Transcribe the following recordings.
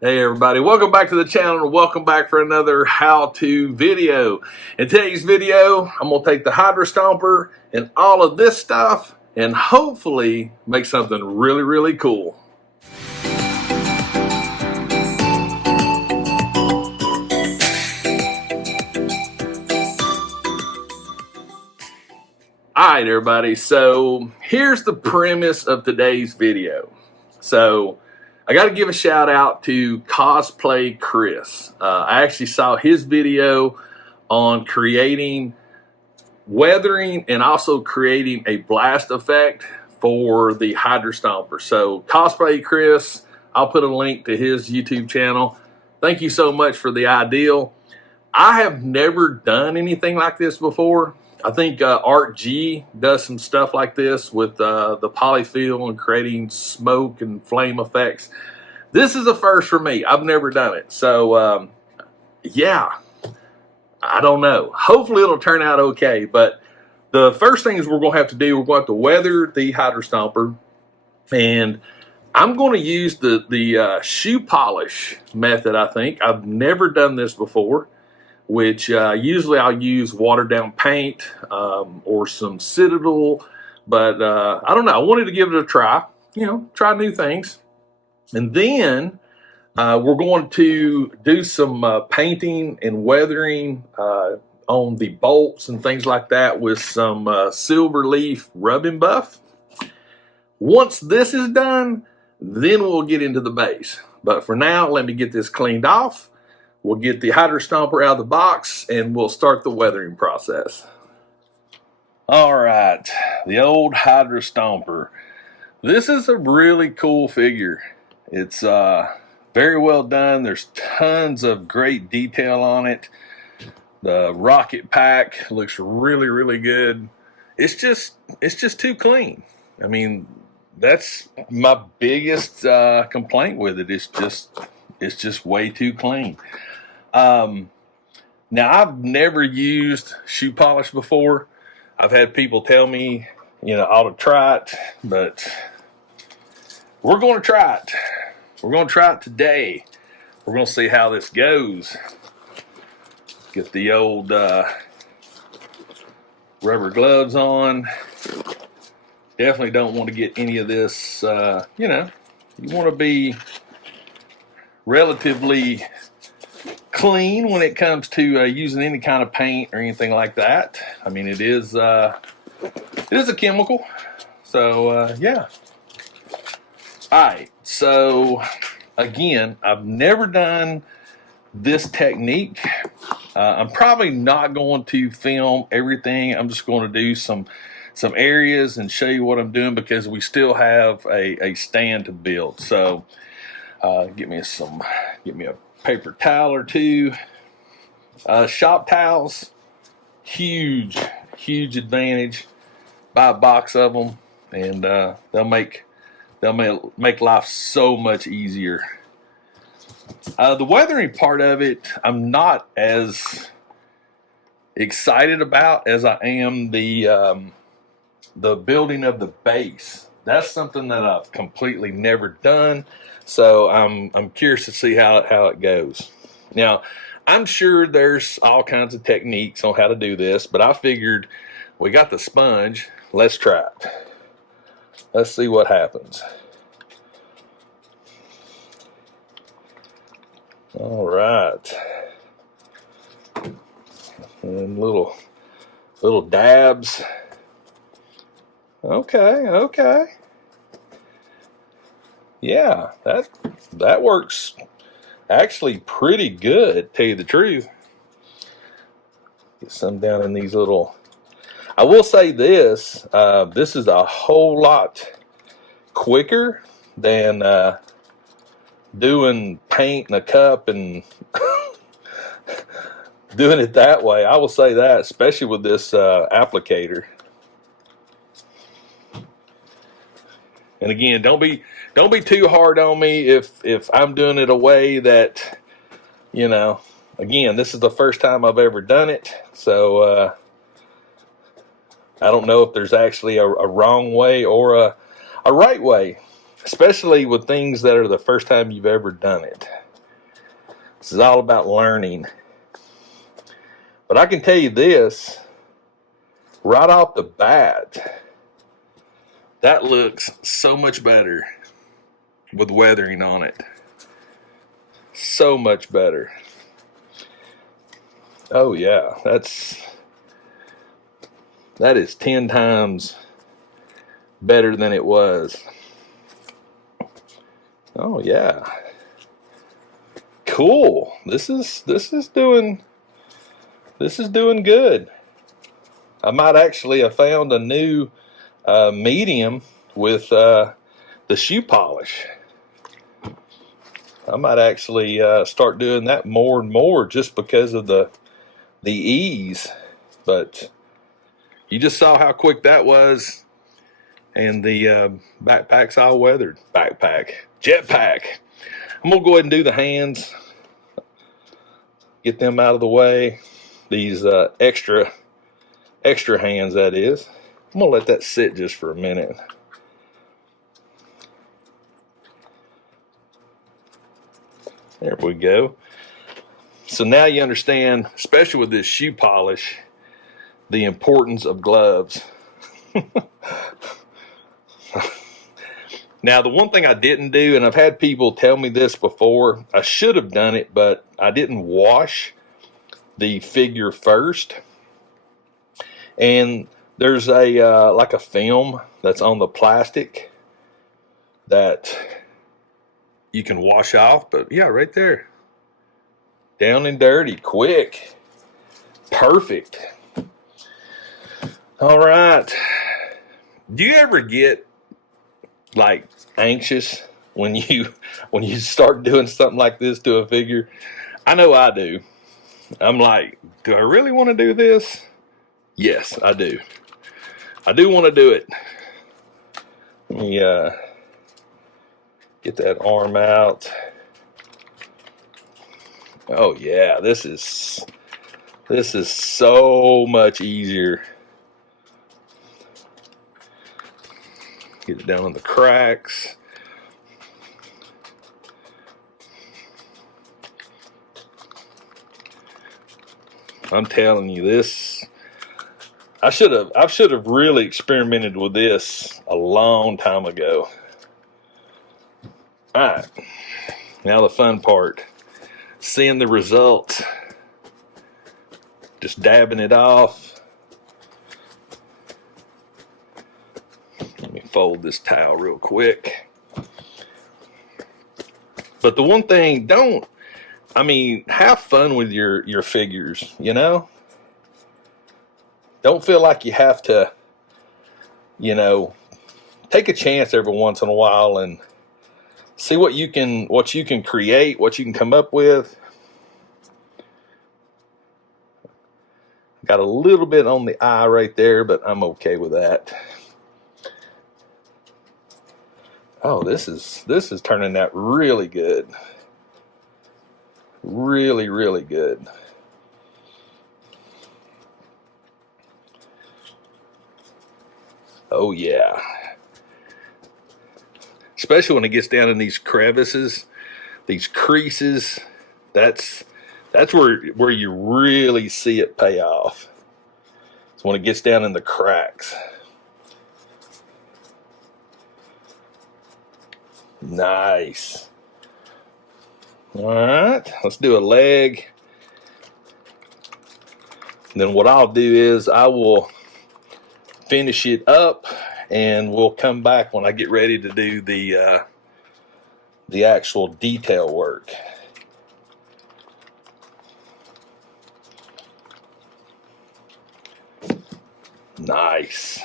Hey everybody, welcome back to the channel and welcome back for another how-to video. In today's video, I'm going to take the Hydra Stomper and all of this stuff and hopefully make something really cool. Alright everybody, so here's the premise of today's video. So I got to give a shout out to Cosplay Chris. I actually saw his video on creating weathering and also creating a blast effect for the Hydra Stomper. So Cosplay Chris, I'll put a link to his YouTube channel. Thank you so much for the ideal. I have never done anything like this before. I think Art G does some stuff like this with the polyfill and creating smoke and flame effects. This is a first for me. I've never done it. So, yeah, I don't know. Hopefully it'll turn out okay. But the first thing is we're going to have to do, we're going to have to weather the Hydra Stomper. And I'm going to use the shoe polish method, I think. I've never done this before, which usually I'll use watered down paint or some Citadel, but I don't know. I wanted to give it a try, try new things. And then we're going to do some painting and weathering on the bolts and things like that with some silver leaf rubbing buff. Once this is done, then we'll get into the base. But for now, let me get this cleaned off. We'll get the Hydra Stomper out of the box and we'll start the weathering process. All right, the old Hydra Stomper. This is a really cool figure. It's very well done. There's tons of great detail on it. The rocket pack looks really good. It's just too clean. I mean, that's my biggest complaint with it. It's just way too clean. Now I've never used shoe polish before. I've had people tell me, I ought to try it, but we're going to try it. We're going to try it today. We're going to see how this goes. Get the old rubber gloves on. Definitely don't want to get any of this, you want to be relatively clean when it comes to using any kind of paint or anything like that. I mean, it is a chemical. So, yeah. All right. So, again, I've never done this technique. I'm probably not going to film everything. I'm just going to do some areas and show you what I'm doing because we still have a stand to build. So, get me a paper towel or two. Shop towels, huge advantage. Buy a box of them, and they'll make life so much easier. The weathering part of it, I'm not as excited about as I am the building of the base. That's something that I've completely never done. So I'm curious to see how it goes. Now, I'm sure there's all kinds of techniques on how to do this, but I figured we got the sponge. Let's try it. Let's see what happens. All right. And little dabs. Okay. Yeah, that works actually pretty good, tell you the truth. Get some down in these little. I will say this is a whole lot quicker than doing paint in a cup and doing it that way. I will say that, especially with this applicator. And again, don't be too hard on me if I'm doing it a way that, again, this is the first time I've ever done it. So I don't know if there's actually a wrong way or a right way, especially with things that are the first time you've ever done it. This is all about learning. But I can tell you this, right off the bat, that looks so much better with weathering on it. So much better. Oh yeah, that is 10 times better than it was. Oh yeah. Cool. This is doing good. I might actually have found a new medium with the shoe polish. I might actually start doing that more and more just because of the ease. But you just saw how quick that was, and the backpack's all weathered. Jetpack. I'm gonna go ahead and do the hands. Get them out of the way. These extra hands, that is. I'm gonna let that sit just for a minute. There we go. So now you understand, especially with this shoe polish, the importance of gloves. Now, the one thing I didn't do, and I've had people tell me this before, I should have done it, but I didn't wash the figure first. And there's a like a film that's on the plastic that you can wash off. But yeah, right there, down and dirty, quick, perfect. All right. Do you ever get like anxious when you start doing something like this to a figure? I know I do. I'm like, do I really want to do this? Yes, I do. I do want to do it. Let me get that arm out. Oh yeah, this is so much easier. Get it down in the cracks. I'm telling you, this, I should have really experimented with this a long time ago. All right, now the fun part, seeing the results, just dabbing it off. Let me fold this towel real quick. But the one thing, have fun with your figures, you know? Don't feel like you have to, take a chance every once in a while and see what you can create, what you can come up with. Got a little bit on the eye right there, but I'm okay with that. Oh, this is turning out really good. Really, really good. Oh yeah. Especially when it gets down in these crevices, these creases, that's where you really see it pay off. It's when it gets down in the cracks. Nice. All right, let's do a leg. And then what I'll do is I will finish it up, and we'll come back when I get ready to do the actual detail work. Nice.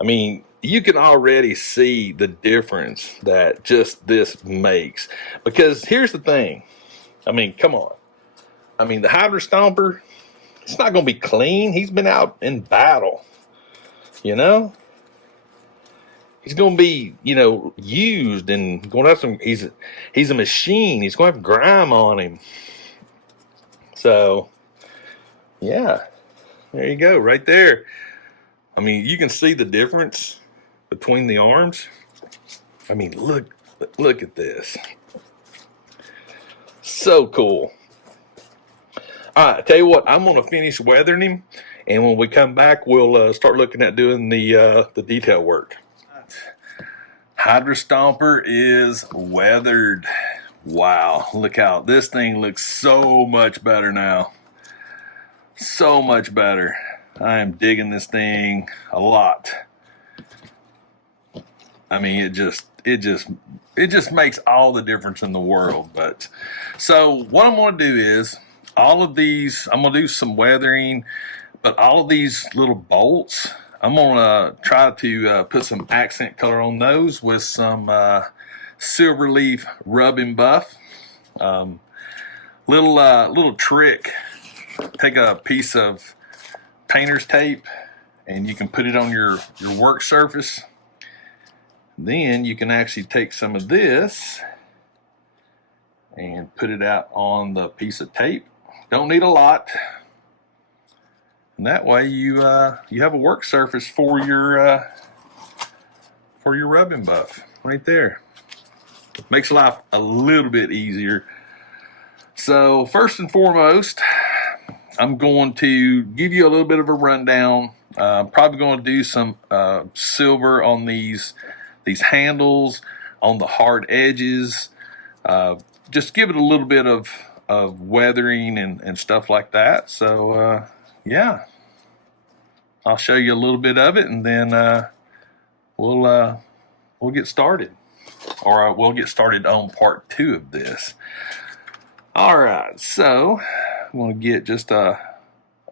I mean, you can already see the difference that just this makes. Because here's the thing. I mean, come on. I mean, the Hydra Stomper, it's not going to be clean. He's been out in battle, He's going to be, used and going to have some, he's a machine. He's going to have grime on him. So, yeah, there you go, right there. I mean, you can see the difference between the arms. I mean, look Look at this. So cool. All right, tell you what, I'm gonna finish weathering him, and when we come back, we'll start looking at doing the detail work. Hydra Stomper is weathered. Wow, look how this thing looks so much better now. So much better. I am digging this thing a lot. I mean, it just makes all the difference in the world. But so what I'm going to do is all of these, I'm going to do some weathering, but all of these little bolts, I'm going to try to put some accent color on those with some silver leaf rub and buff. Little trick. Take a piece of painter's tape and you can put it on your work surface. Then you can actually take some of this and put it out on the piece of tape. Don't need a lot. And that way you have a work surface for your rub and buff right there. Makes life a little bit easier. So first and foremost, I'm going to give you a little bit of a rundown. I'm probably going to do some silver on these handles, on the hard edges. Just give it a little bit of weathering and stuff like that. So yeah, I'll show you a little bit of it, and then we'll get started, or we'll get started on part 2 of this. All right, so I'm going to get just a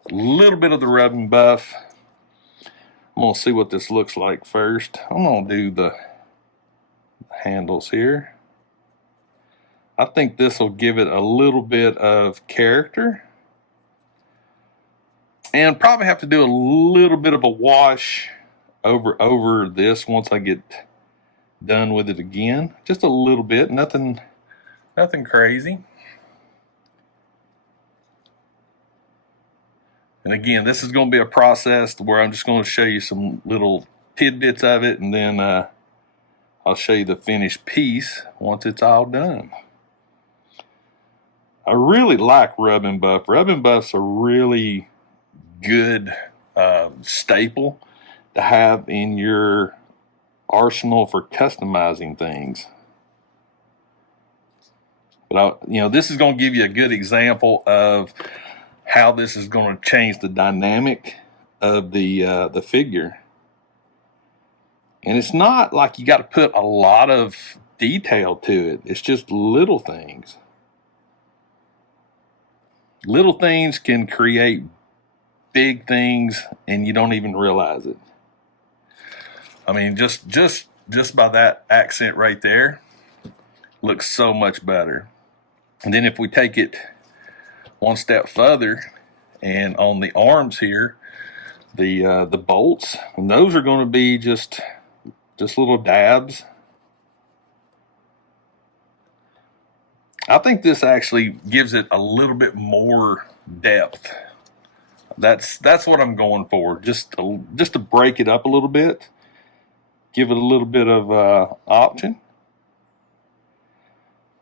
little bit of the rub and buff. I'm going to see what this looks like first. I'm going to do the handles here. I think this will give it a little bit of character. And probably have to do a little bit of a wash over this once I get done with it again. Just a little bit, nothing crazy. And again, this is going to be a process where I'm just going to show you some little tidbits of it, and then I'll show you the finished piece once it's all done. I really like rub and buff. Rub and buff's a really good staple to have in your arsenal for customizing things. But this is going to give you a good example of how this is going to change the dynamic of the figure. And it's not like you got to put a lot of detail to it. It's just little things. Little things can create big things, and you don't even realize it. I mean, just by that accent right there, looks so much better. And then if we take it one step further, and on the arms here, the bolts, and those are going to be just little dabs. I think this actually gives it a little bit more depth. That's what I'm going for, just to break it up a little bit, give it a little bit of option.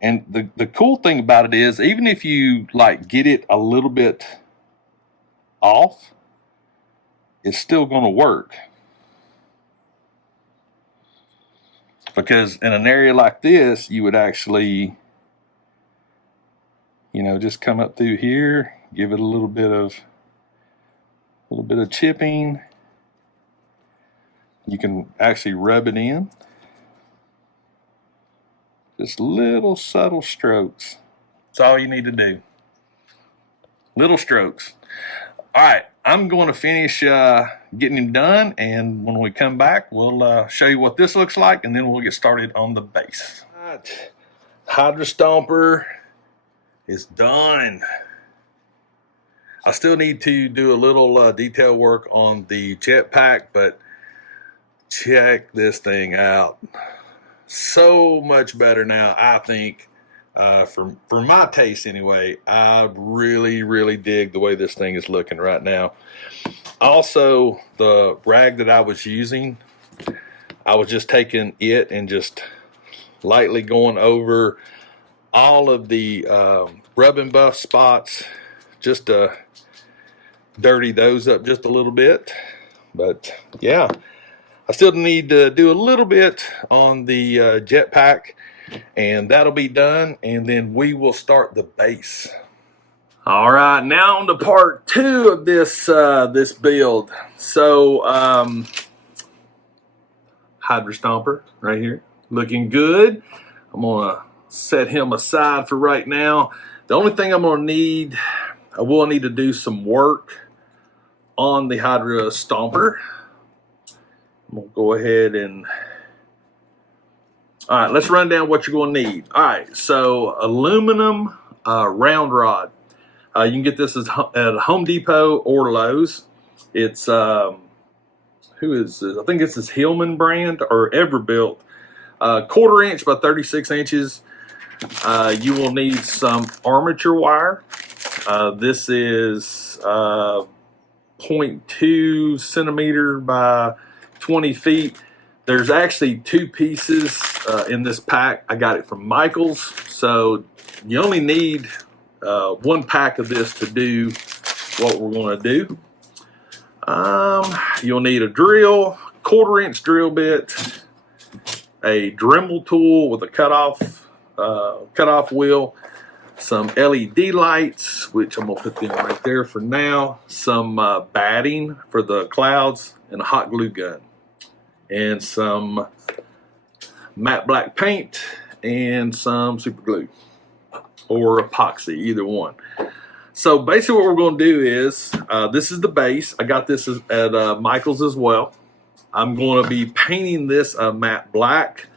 And the cool thing about it is, even if you get it a little bit off, it's still going to work. Because in an area like this, you would actually, just come up through here, give it a little bit of chipping. You can actually rub it in. Just little subtle strokes. That's all you need to do. Little strokes. All right, I'm going to finish getting him done, and when we come back, we'll show you what this looks like, and then we'll get started on the base. All right, Hydra Stomper is done. I still need to do a little detail work on the jetpack, but check this thing out. So much better now, I think, for my taste anyway. I really dig the way this thing is looking right now. Also, the rag that I was using, I was just taking it and just lightly going over all of the rub and buff spots, just to dirty those up just a little bit. But yeah, I still need to do a little bit on the jetpack, and that'll be done, and then we will start the base. All right, now on to part 2 of this this build. So Hydra Stomper right here, looking good. I'm gonna set him aside for right now. The only thing I'm gonna need, I will need to do some work on the Hydra Stomper. I'm gonna go ahead and, all right, let's run down what you're gonna need. All right, so aluminum round rod. You can get this at Home Depot or Lowe's. It's, who is this? I think it's this Hillman brand or Everbuilt. 1/4 inch by 36 inches. You will need some armature wire. This is 0.2 centimeter by 20 feet. There's actually 2 pieces in this pack. I got it from Michael's. So you only need 1 pack of this to do what we're going to do. You'll need a drill, 1/4 inch drill bit, a Dremel tool with a cutoff wheel, some LED lights, which I'm gonna put them right there for now, some batting for the clouds, and a hot glue gun, and some matte black paint, and some super glue or epoxy, either one. So basically what we're going to do is, this is the base. I got this at Michael's as well. I'm going to be painting this matte black.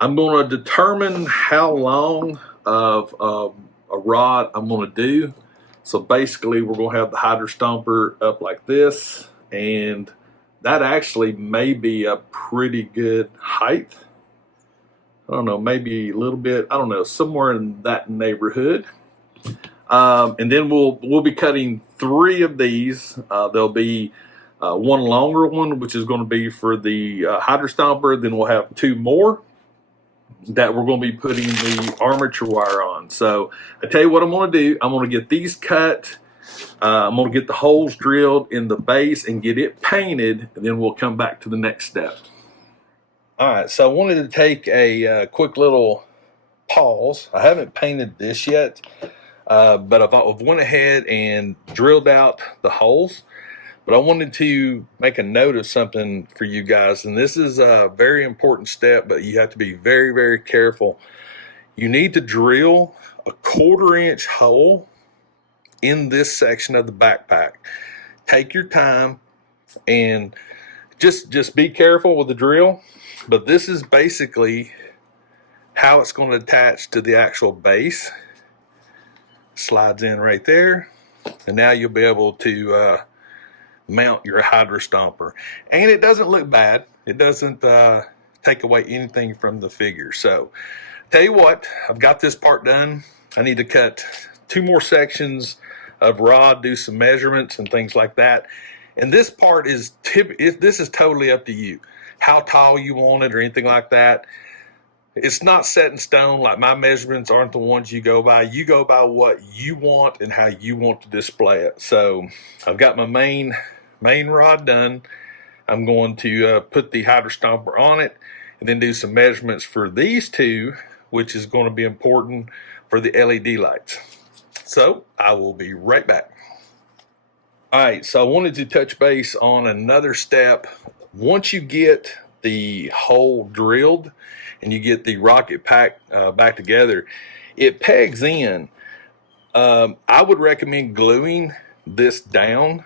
I'm going to determine how long of a rod I'm going to do. So basically we're going to have the Hydra Stomper up like this, and that actually may be a pretty good height. I don't know, maybe a little bit, I don't know, somewhere in that neighborhood. And then we'll be cutting 3 of these. There'll be one longer one, which is going to be for the Hydra Stomper. Then we'll have 2 more that we're going to be putting the armature wire on. So I tell you what I'm going to do. I'm going to get these cut. I'm going to get the holes drilled in the base and get it painted, and then we'll come back to the next step. All right, so I wanted to take a quick little pause. I haven't painted this yet, but I've went ahead and drilled out the holes. But I wanted to make a note of something for you guys, and this is a very important step, but you have to be very, very careful. You need to drill a 1/4 inch hole in this section of the backpack. Take your time and just be careful with the drill. But this is basically how it's going to attach to the actual base. Slides in right there, and now you'll be able to mount your Hydra Stomper. And it doesn't look bad. It doesn't take away anything from the figure. So tell you what, I've got this part done. I need to cut 2 more sections of rod, do some measurements and things like that. And this part is this is totally up to you, how tall you want it or anything like that. It's not set in stone. Like, my measurements aren't the ones you go by. You go by what you want and how you want to display it. So I've got my main rod done. I'm going to put the Hydra Stomper on it and then do some measurements for these 2, which is going to be important for the LED lights. So I will be right back. All right, so I wanted to touch base on another step. Once you get the hole drilled and you get the rocket pack back together, it pegs in. I would recommend gluing this down.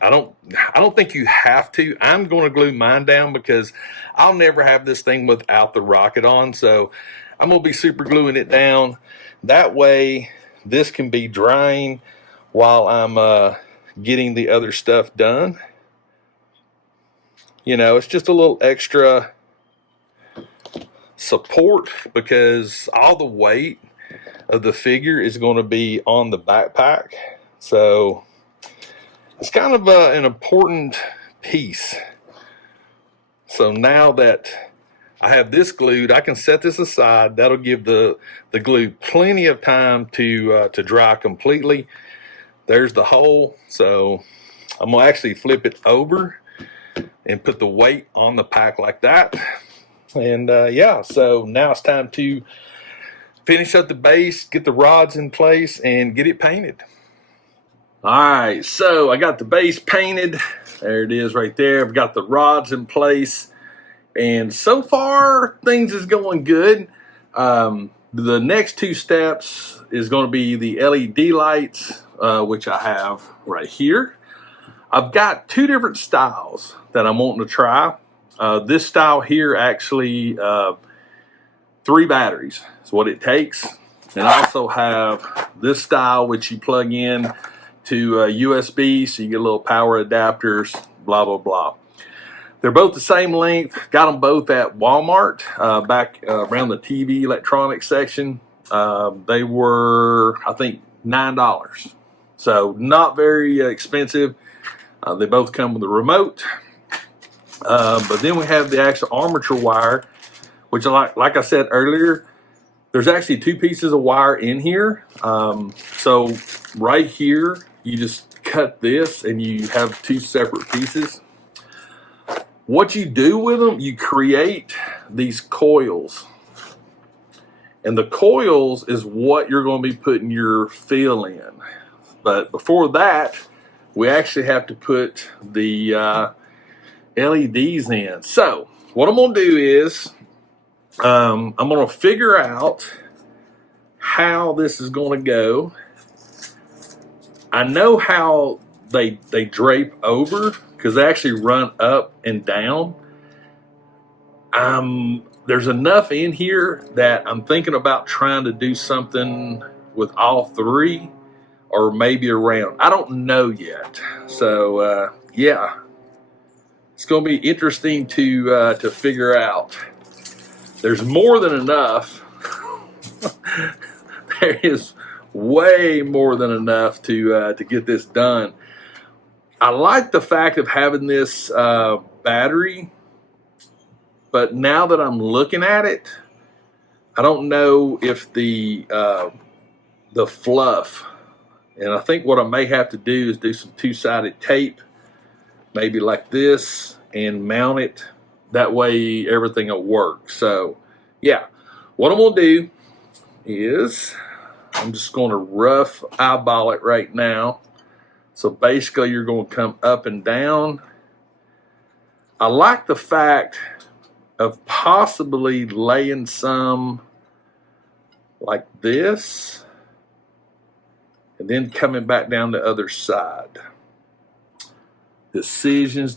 I don't think you have to. I'm going to glue mine down because I'll never have this thing without the rocket on. So I'm going to be super gluing it down. That way this can be drying while I'm getting the other stuff done. You know, it's just a little extra support because all the weight of the figure is going to be on the backpack. So it's kind of an important piece. So now that I have this glued. I can set this aside. That'll give the glue plenty of time to dry completely. There's the hole. So I'm gonna actually flip it over and put the weight on the pack like that. And yeah, so now it's time to finish up the base, get the rods in place, and get it painted. All right, so I got the base painted. There it is right there. I've got the rods in place. And so far, things is going good. The next two steps is going to be the LED lights, which I have right here. I've got two different styles that I'm wanting to try. This style here actually, 3 batteries is what it takes. And I also have this style, which you plug in to USB, so you get a little power adapters, blah, blah, blah. They're both the same length. Got them both at Walmart, back around the TV electronics section. They were, I think, $9. So not very expensive. They both come with a remote. But then we have the actual armature wire, which like I said earlier, there's actually 2 pieces of wire in here. So right here, you just cut this and you have 2 separate pieces. What you do with them, you create these coils. And the coils is what you're going to be putting your fill in. But before that, we actually have to put the LEDs in. So what I'm going to do is I'm going to figure out how this is going to go. I know how they drape over, because they actually run up and down. There's enough in here that I'm thinking about trying to do something with all 3, or maybe around. I don't know yet. So yeah, it's going to be interesting to figure out. There's more than enough. There is way more than enough to get this done. I like the fact of having this battery, but now that I'm looking at it, I don't know if the fluff, and I think what I may have to do is do some 2-sided tape, maybe like this, and mount it. That way everything will work. So yeah, what I'm gonna do is I'm just gonna rough eyeball it right now. So basically you're going to come up and down. I like the fact of possibly laying some like this and then coming back down the other side. Decisions.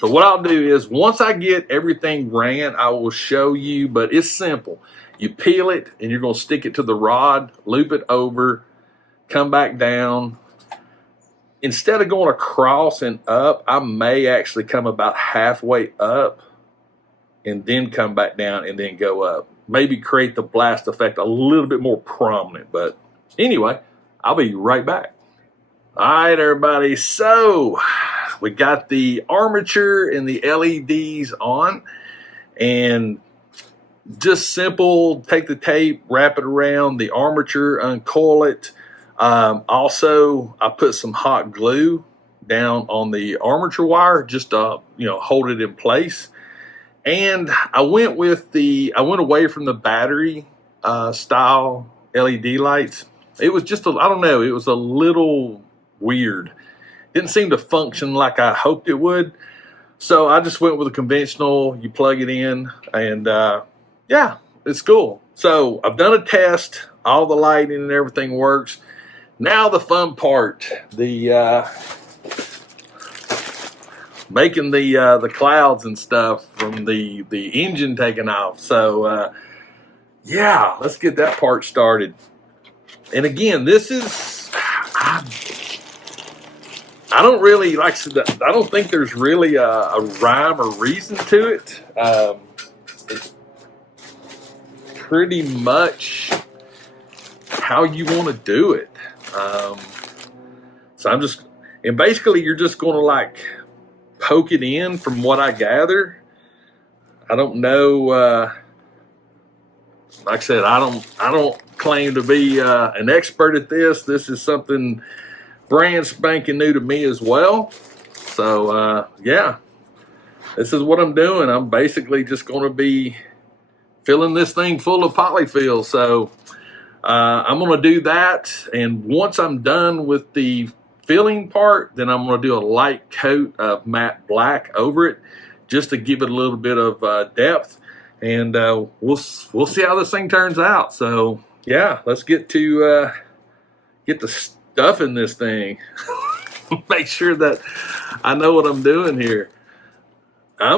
But what I'll do is once I get everything ran, I will show you, but it's simple. You peel it and you're going to stick it to the rod, loop it over, come back down. Instead of going across and up, I may actually come about halfway up and then come back down and then go up. Maybe create the blast effect a little bit more prominent. But anyway, I'll be right back. All right, everybody. So we got the armature and the LEDs on. And just simple, take the tape, wrap it around the armature, uncoil it. Also, I put some hot glue down on the armature wire just to, hold it in place. And I went away from the battery style LED lights. It was just, I don't know, it was a little weird. Didn't seem to function like I hoped it would. So I just went with a conventional, you plug it in, and yeah, it's cool. So I've done a test, all the lighting and everything works. Now the fun part, the making the clouds and stuff from the engine taking off. So yeah, let's get that part started. And again, this is I don't really like. I don't think there's really a rhyme or reason to it. It's pretty much how you want to do it. So and basically you're just going to like poke it in from what I gather. I don't know. Like I said, I don't claim to be an expert at this. This is something brand spanking new to me as well. So yeah, this is what I'm doing. I'm basically just going to be filling this thing full of polyfill. So I'm going to do that, and once I'm done with the filling part, then I'm going to do a light coat of matte black over it, just to give it a little bit of depth, and we'll see how this thing turns out. So yeah, let's get to get the stuff in this thing. Make sure that I know what I'm doing here. I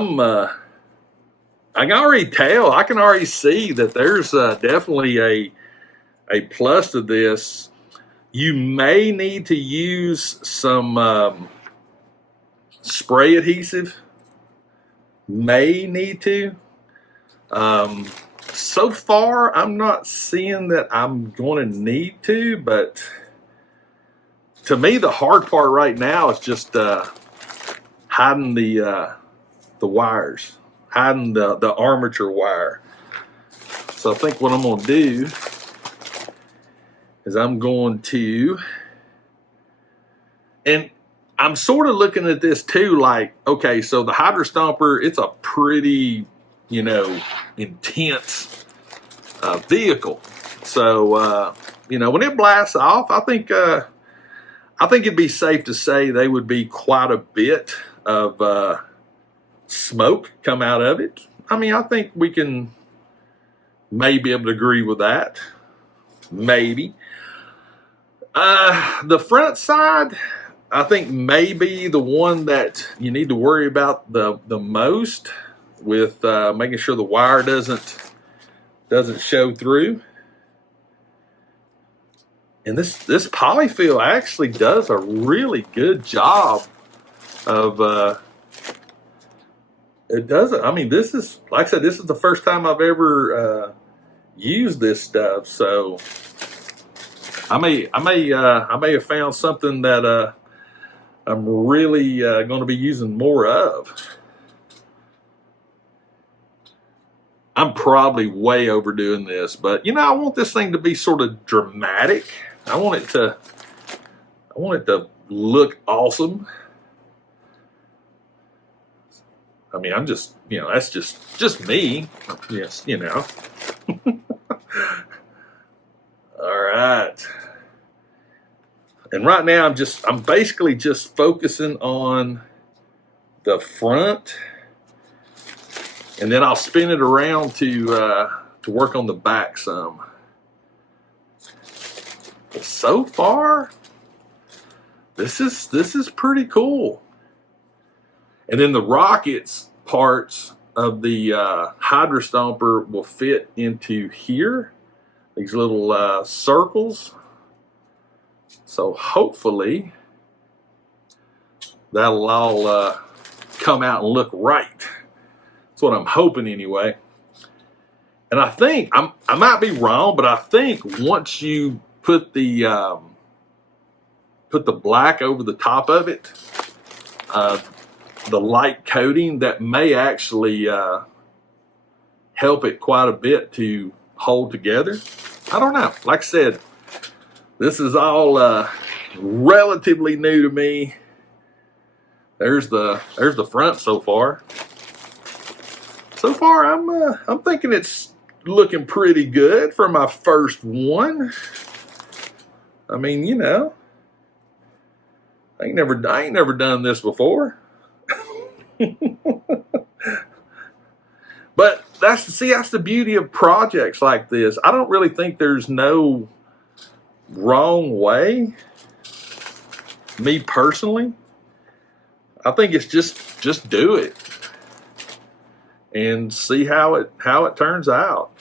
can already tell, I can already see that there's definitely a plus to this. You may need to use some spray adhesive. May need to. So far, I'm not seeing that I'm going to need to, but to me, the hard part right now is just hiding the wires, hiding the armature wire. So I think what I'm going to do is I'm going to, and I'm sort of looking at this too, like, okay, so the Hydra Stomper, it's a pretty, you know, intense vehicle. So, you know, when it blasts off, I think it'd be safe to say they would be quite a bit of smoke come out of it. I mean, I think we can maybe be able to agree with that. Maybe. The front side, I think maybe the one that you need to worry about the most, with making sure the wire doesn't show through. And this polyfill actually does a really good job of it doesn't. I mean, this is, like I said, this is the first time I've ever used this stuff, so I may have found something that I'm really going to be using more of. I'm probably way overdoing this, but you know, I want this thing to be sort of dramatic. I want it to look awesome. I mean, I'm just, you know, that's just me. Yes, you know. All right. And right now I'm basically just focusing on the front, and then I'll spin it around to work on the back some. But so far, this is pretty cool. And then the rockets parts of the Hydra Stomper will fit into here, these little circles. So hopefully that'll all come out and look right. That's what I'm hoping anyway. And I think, I might be wrong, but I think once you put the black over the top of it, the light coating, that may actually help it quite a bit to hold together. I don't know. Like I said, this is all relatively new to me. There's the front so far. So far, I'm thinking it's looking pretty good for my first one. I mean, you know, I ain't never done this before. But that's the beauty of projects like this. I don't really think there's no wrong way. Me personally, I think it's just do it and see how it turns out.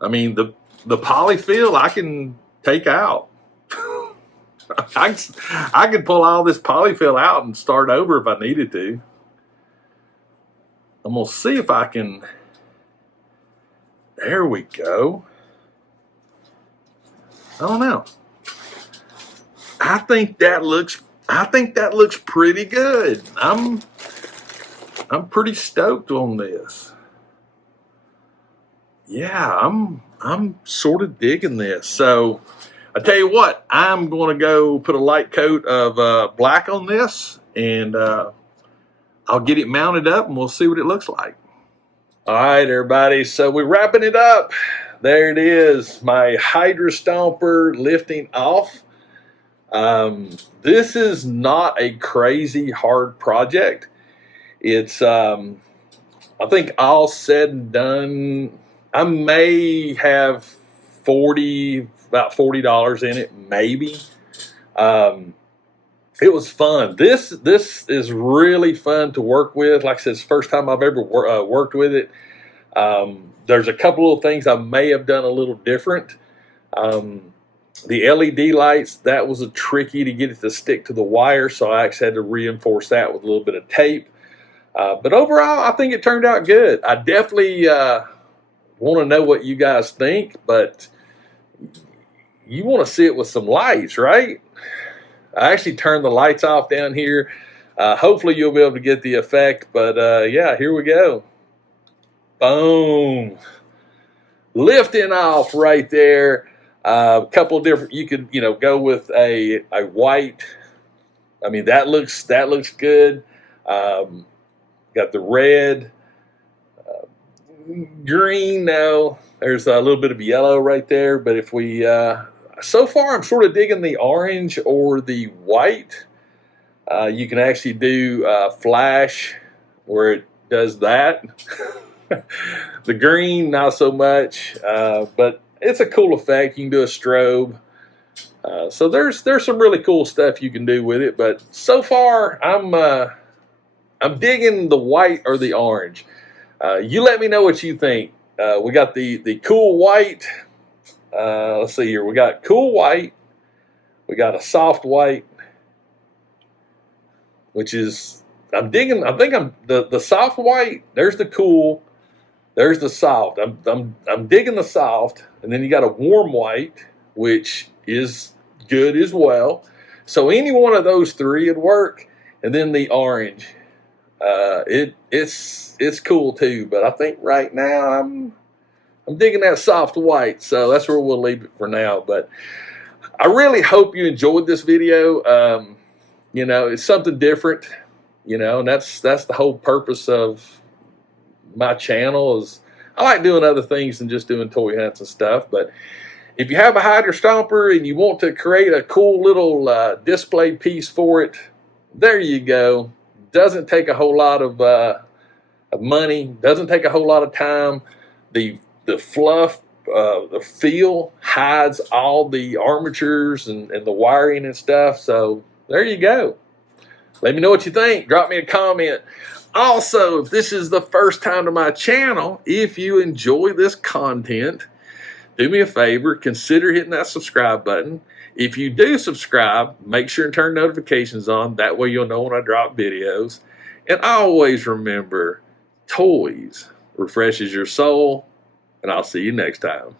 I mean, the polyfill I can take out. I could pull all this polyfill out and start over if I needed to. I'm gonna see if I can. There we go. I don't know. I think that looks pretty good. I'm I'm pretty stoked on this. Yeah, I'm sort of digging this. So I tell you what, I'm going to go put a light coat of black on this, and I'll get it mounted up, and we'll see what it looks like. All right, everybody. So we're wrapping it up. There it is, my Hydra Stomper lifting off. This is not a crazy hard project. It's, I think all said and done, I may have about $40 in it, maybe. It was fun. This is really fun to work with. Like I said, it's the first time I've ever worked with it. There's a couple of things I may have done a little different. The LED lights, that was tricky to get it to stick to the wire, so I actually had to reinforce that with a little bit of tape. But overall, I think it turned out good. I definitely want to know what you guys think, but you want to see it with some lights, right? I actually turned the lights off down here. Hopefully you'll be able to get the effect, but yeah, here we go. Boom. Lifting off right there. A couple of different, you could, go with a white. I mean, that looks good. Got the red, green. No, there's a little bit of yellow right there. But if we, so far, I'm sort of digging the orange or the white. You can actually do flash where it does that. The green, not so much, but it's a cool effect. You can do a strobe. So there's some really cool stuff you can do with it. But so far, I'm digging the white or the orange. You let me know what you think. We got the cool white. Let's see here. We got cool white. We got a soft white, which is, I'm digging. I think the soft white. There's the cool. There's the soft. I'm digging the soft, and then you got a warm white, which is good as well. So any one of those three would work, and then the orange. It's cool too, but I think right now I'm digging that soft white, so that's where we'll leave it for now. But I really hope you enjoyed this video. It's something different, and that's the whole purpose of my channel. Is I like doing other things than just doing toy hunts and stuff. But if you have a Hydra Stomper and you want to create a cool little display piece for it, there you go. Doesn't take a whole lot of money. Doesn't take a whole lot of time. The fluff, the feel hides all the armatures and the wiring and stuff. So there you go. Let me know what you think. Drop me a comment. Also, if this is the first time to my channel, if you enjoy this content, do me a favor, consider hitting that subscribe button. If you do subscribe, make sure and turn notifications on. That way you'll know when I drop videos. And always remember, toys refreshes your soul, and I'll see you next time.